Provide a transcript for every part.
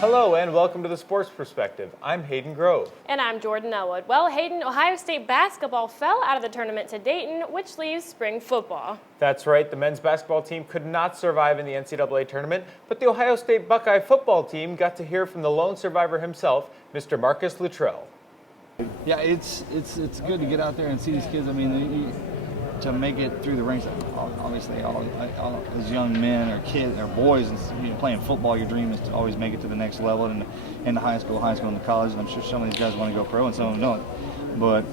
Hello and welcome to the Sports Perspective. I'm Hayden Grove. And I'm Jordan Elwood. Well, Hayden, Ohio State basketball fell out of the tournament to Dayton, which leaves spring football. That's right, the men's basketball team could not survive in the NCAA tournament, but the Ohio State Buckeye football team got to hear from the lone survivor himself, Mr. Marcus Luttrell. Yeah, it's good to get out there and see these kids. I mean, to make it through the ranks. Obviously, all as young men or kids or boys, and playing football, your dream is to always make it to the next level in the high school, and the college. And I'm sure some of these guys want to go pro, and some of them don't. But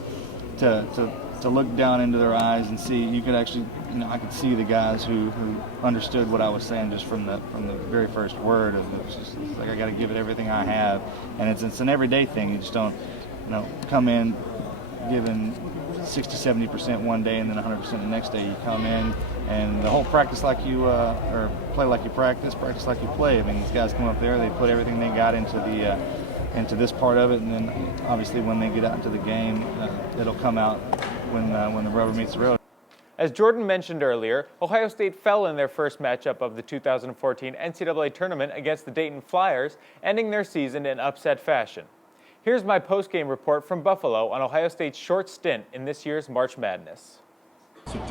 to look down into their eyes and see, you could actually, I could see the guys who understood what I was saying just from the very first word. It's like I got to give it everything I have, and it's an everyday thing. You just don't, come in giving 60-70% one day and then 100% the next day. You come in and the whole practice like you or play like you practice like you play. I mean, these guys come up there, they put everything they got into this part of it, and then obviously when they get out into the game, it'll come out when the rubber meets the road. As Jordan mentioned earlier, Ohio State fell in their first matchup of the 2014 NCAA tournament against the Dayton Flyers, ending their season in upset fashion. Here's my post-game report from Buffalo on Ohio State's short stint in this year's March Madness.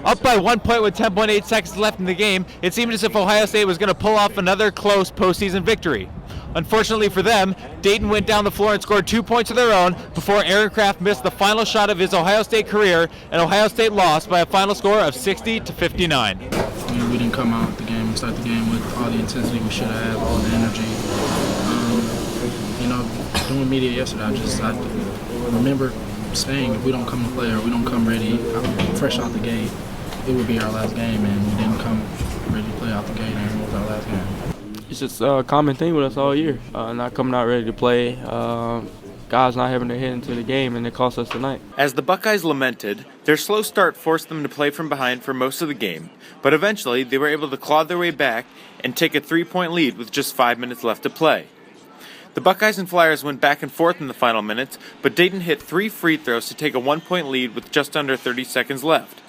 Up by 1 point with 10.8 seconds left in the game, it seemed as if Ohio State was going to pull off another close postseason victory. Unfortunately for them, Dayton went down the floor and scored 2 points of their own before Aaron Craft missed the final shot of his Ohio State career, and Ohio State lost by a final score of 60-59. We didn't come out the game and start the game with all the intensity we should have, all the energy. Doing media yesterday, I remember saying if we don't come to play or we don't come ready fresh out the gate, it would be our last game, and we didn't come ready to play out the gate, and it was our last game. It's just a common thing with us all year, not coming out ready to play, guys not having their head into the game, and it cost us tonight. As the Buckeyes lamented, their slow start forced them to play from behind for most of the game, but eventually they were able to claw their way back and take a 3-point lead with just 5 minutes left to play. The Buckeyes and Flyers went back and forth in the final minutes, but Dayton hit 3 free throws to take a 1-point lead with just under 30 seconds left.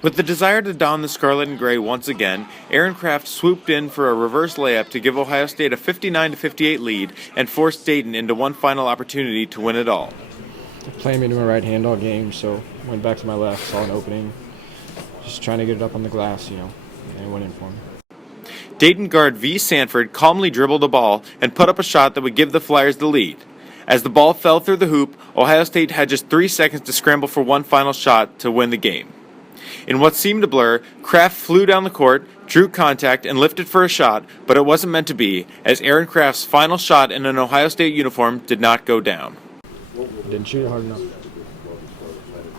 With the desire to don the scarlet and gray once again, Aaron Craft swooped in for a reverse layup to give Ohio State a 59-58 lead and forced Dayton into one final opportunity to win it all. They're playing me to my right hand all game, so went back to my left, saw an opening, just trying to get it up on the glass, and it went in for me. Dayton guard V. Sanford calmly dribbled the ball and put up a shot that would give the Flyers the lead. As the ball fell through the hoop, Ohio State had just 3 seconds to scramble for one final shot to win the game. In what seemed a blur, Craft flew down the court, drew contact, and lifted for a shot, but it wasn't meant to be, as Aaron Craft's final shot in an Ohio State uniform did not go down. Didn't shoot it hard enough.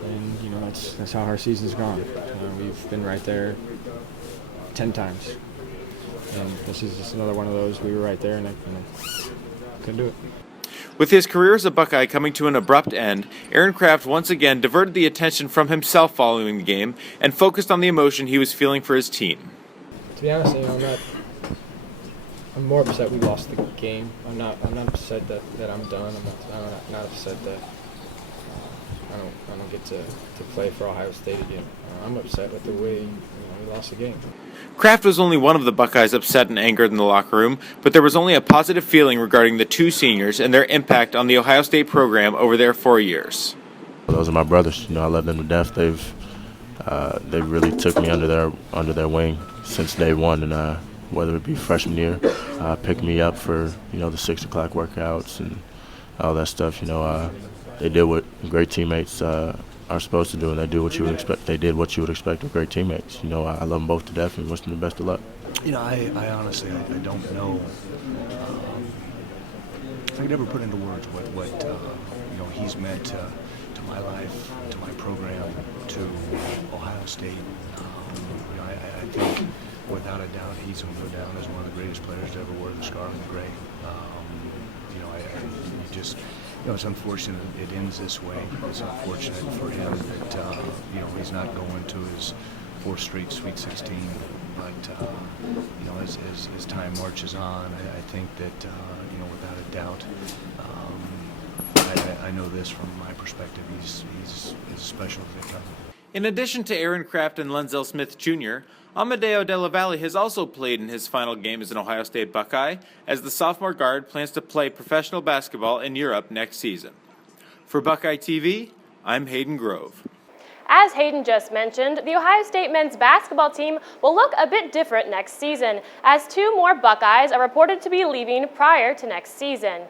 And, that's how our season's gone. We've been right there 10 times. And this is just another one of those. We were right there, and I couldn't do it. With his career as a Buckeye coming to an abrupt end, Aaron Craft once again diverted the attention from himself following the game and focused on the emotion he was feeling for his team. To be honest, I'm more upset we lost the game. I'm not upset that I'm done. I'm not upset that I don't get to play for Ohio State again. I'm upset with the way we lost the game. Craft was only one of the Buckeyes upset and angered in the locker room, but there was only a positive feeling regarding the two seniors and their impact on the Ohio State program over their 4 years. Those are my brothers. I love them to death. They really took me under their wing since day one, and whether it be freshman year, picked me up for the 6 o'clock workouts and all that stuff. They did what great teammates are supposed to do, and they do what you would expect. They did what you would expect of great teammates. I love them both to death and wish them the best of luck. I honestly don't know. I could never put into words what he's meant to my life, to my program, to Ohio State. I think without a doubt he's going to go down as one of the greatest players to ever wear the scarlet and gray. It's unfortunate it ends this way. It's unfortunate for him that he's not going to his 4th straight Sweet 16. But as time marches on, I think that without a doubt, I know this from my perspective. He's as special as they come. In addition to Aaron Kraft and Lenzel Smith Jr., Amadeo Della Valle has also played in his final game as an Ohio State Buckeye, as the sophomore guard plans to play professional basketball in Europe next season. For Buckeye TV, I'm Hayden Grove. As Hayden just mentioned, the Ohio State men's basketball team will look a bit different next season, as 2 more Buckeyes are reported to be leaving prior to next season.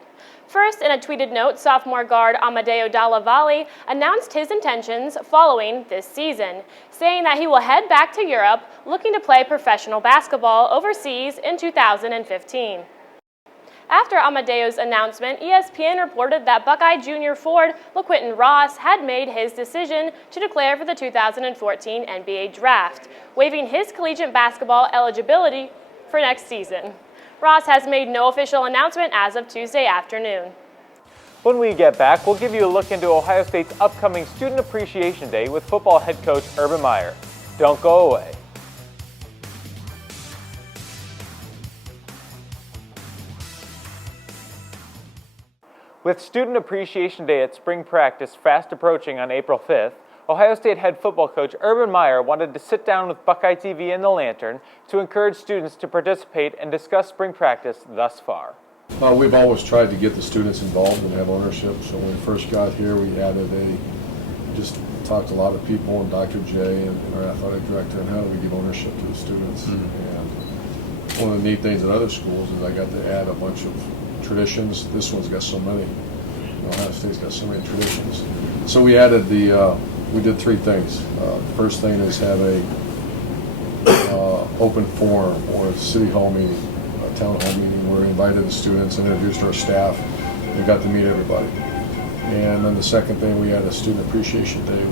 First, in a tweeted note, sophomore guard Amadeo Della Valle announced his intentions following this season, saying that he will head back to Europe looking to play professional basketball overseas in 2015. After Amadeo's announcement, ESPN reported that Buckeye junior forward LaQuinton Ross had made his decision to declare for the 2014 NBA Draft, waiving his collegiate basketball eligibility for next season. Ross has made no official announcement as of Tuesday afternoon. When we get back, we'll give you a look into Ohio State's upcoming Student Appreciation Day with football head coach Urban Meyer. Don't go away. With Student Appreciation Day at spring practice fast approaching on April 5th, Ohio State head football coach Urban Meyer wanted to sit down with Buckeye TV and the Lantern to encourage students to participate and discuss spring practice thus far. We've always tried to get the students involved and have ownership. So when we first got here, we added just talked to a lot of people, and Dr. J and our athletic director, and how do we give ownership to the students. And one of the neat things at other schools is I got to add a bunch of traditions. This one's got so many. Ohio State's got so many traditions. So we added we did 3 things. First thing is have a open forum or a city hall meeting, a town hall meeting where we invited the students and introduced our staff. We got to meet everybody. And then the second thing, we had a Student Appreciation Day,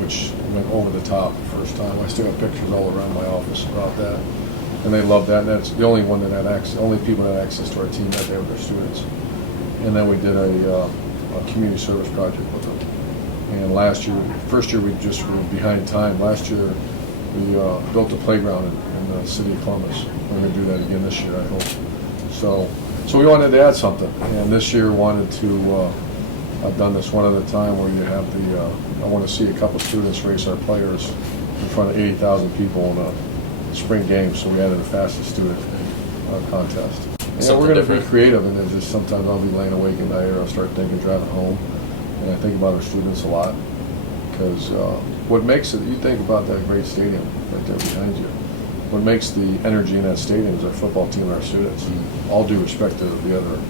which went over the top the first time. I still have pictures all around my office about that. And they loved that. And that's the only one that had access, only people that had access to our team that day were their students. And then we did a community service project with them. And first year we just were behind time. Last year we built a playground in the city of Columbus. We're going to do that again this year, I hope. So we wanted to add something, and this year wanted to. I've done this one at a time where you have I want to see a couple students race our players in front of 80,000 people in a spring game. So we added a fastest student contest. And we're going to be creative, and then just sometimes I'll be laying awake at night, or I'll start thinking driving home. And I think about our students a lot, because what makes it, you think about that great stadium right there behind you, what makes the energy in that stadium is our football team and our students. All due respect to the other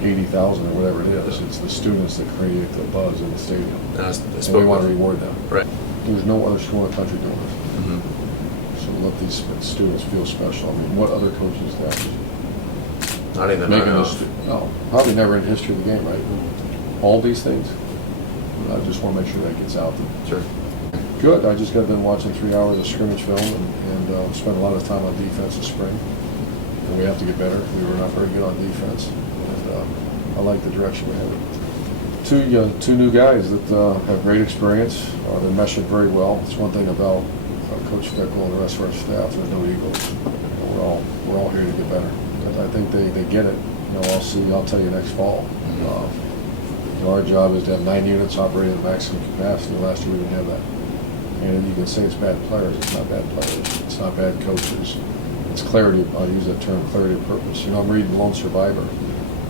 80,000 or whatever it is, it's the students that create the buzz in the stadium. And we want to reward them. Right. There's no other school in the country doing this. So let these students feel special. I mean, what other coaches that? Not even no, probably never in the history of the game, right? All these things. I just want to make sure that gets out there. Sure. Good. I just got done watching 3 hours of scrimmage film and spent a lot of time on defense this spring. And we have to get better. We were not very good on defense. And I like the direction we're headed. Two new guys that have great experience. They're meshing very well. It's one thing about Coach Fickle and the rest of our staff. There's no egos. We're all here to get better. Because I think they get it. I'll tell you next fall. Our job is to have 9 units operating at maximum capacity. Last year we didn't have that. And you can say it's bad players. It's not bad players. It's not bad coaches. It's clarity. I'll use that term, clarity of purpose. I'm reading Lone Survivor.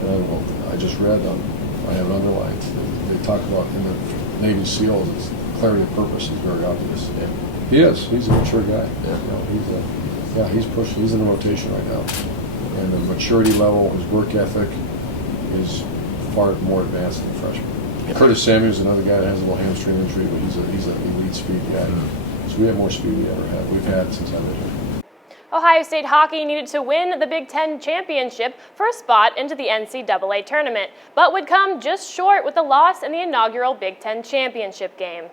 And I just read I have it underlined. They talk about in the Navy SEALs, it's clarity of purpose is very obvious. Yeah. He is. He's a mature guy. Yeah. He's pushing. He's in the rotation right now. And the maturity level, his work ethic is far more advanced than freshman. Yeah. Curtis Samuels, another guy that has a little hamstring injury, but he's an elite speed guy. So we have more speed we've had since I've been here. Ohio State hockey needed to win the Big Ten championship for a spot into the NCAA tournament, but would come just short with a loss in the inaugural Big Ten championship game.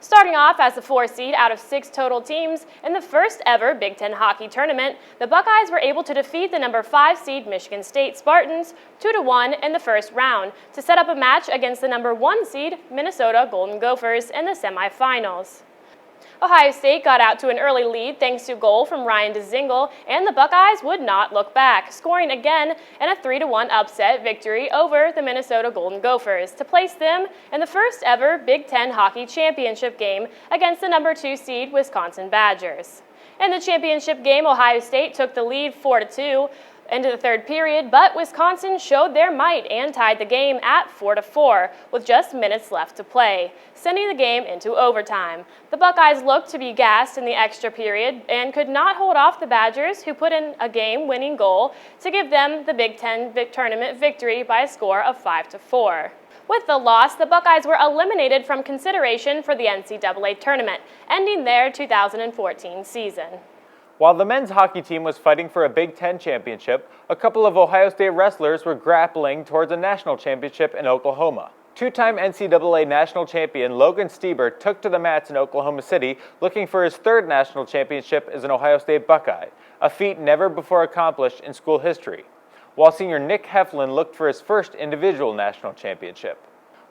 Starting off as the 4 seed out of 6 total teams in the first ever Big Ten hockey tournament, the Buckeyes were able to defeat the number 5 seed Michigan State Spartans 2-1 in the first round to set up a match against the number 1 seed Minnesota Golden Gophers in the semifinals. Ohio State got out to an early lead thanks to a goal from Ryan Dzingel, and the Buckeyes would not look back, scoring again in a 3-1 upset victory over the Minnesota Golden Gophers to place them in the first ever Big Ten Hockey Championship game against the number 2 seed Wisconsin Badgers. In the championship game, Ohio State took the lead 4-2 into the third period, but Wisconsin showed their might and tied the game at 4-4 with just minutes left to play, sending the game into overtime. The Buckeyes looked to be gassed in the extra period and could not hold off the Badgers, who put in a game-winning goal to give them the Big Ten tournament victory by a score of 5-4. With the loss, the Buckeyes were eliminated from consideration for the NCAA tournament, ending their 2014 season. While the men's hockey team was fighting for a Big Ten championship, a couple of Ohio State wrestlers were grappling towards a national championship in Oklahoma. Two-time NCAA national champion Logan Stieber took to the mats in Oklahoma City looking for his third national championship as an Ohio State Buckeye, a feat never before accomplished in school history, while senior Nick Heflin looked for his first individual national championship.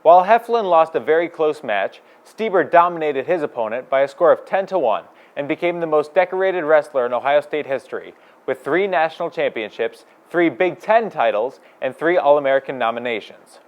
While Heflin lost a very close match, Stieber dominated his opponent by a score of 10-1 and became the most decorated wrestler in Ohio State history, with 3 national championships, 3 Big Ten titles, and 3 All-American nominations.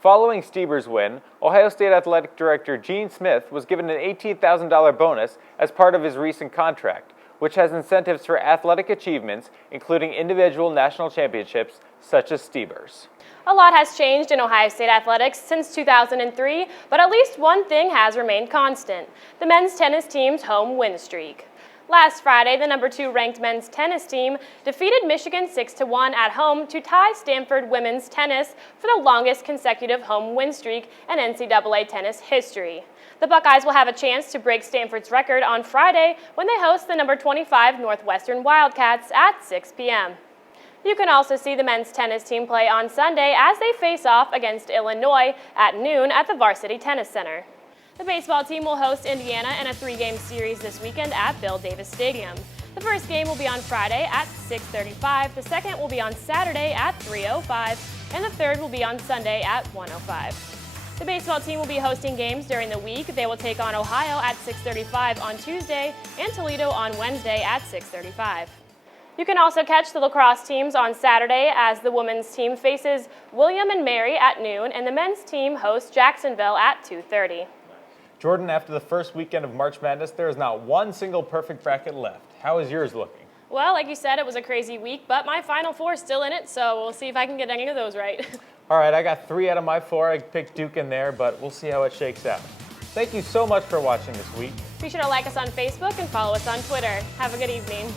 Following Stieber's win, Ohio State Athletic Director Gene Smith was given an $18,000 bonus as part of his recent contract, which has incentives for athletic achievements, including individual national championships, such as Stieber's. A lot has changed in Ohio State athletics since 2003, but at least one thing has remained constant: the men's tennis team's home win streak. Last Friday, the number 2 ranked men's tennis team defeated Michigan 6-1 at home to tie Stanford women's tennis for the longest consecutive home win streak in NCAA tennis history. The Buckeyes will have a chance to break Stanford's record on Friday when they host the number 25 Northwestern Wildcats at 6 p.m. You can also see the men's tennis team play on Sunday as they face off against Illinois at noon at the Varsity Tennis Center. The baseball team will host Indiana in a 3-game series this weekend at Bill Davis Stadium. The first game will be on Friday at 6:35, the second will be on Saturday at 3:05, and the third will be on Sunday at 1:05. The baseball team will be hosting games during the week. They will take on Ohio at 6:35 on Tuesday and Toledo on Wednesday at 6:35. You can also catch the lacrosse teams on Saturday as the women's team faces William and Mary at noon and the men's team hosts Jacksonville at 2:30. Jordan, after the first weekend of March Madness, there is not one single perfect bracket left. How is yours looking? Well, like you said, it was a crazy week, but my Final Four is still in it, so we'll see if I can get any of those right. All right, I got 3 out of my 4. I picked Duke in there, but we'll see how it shakes out. Thank you so much for watching this week. Be sure to like us on Facebook and follow us on Twitter. Have a good evening.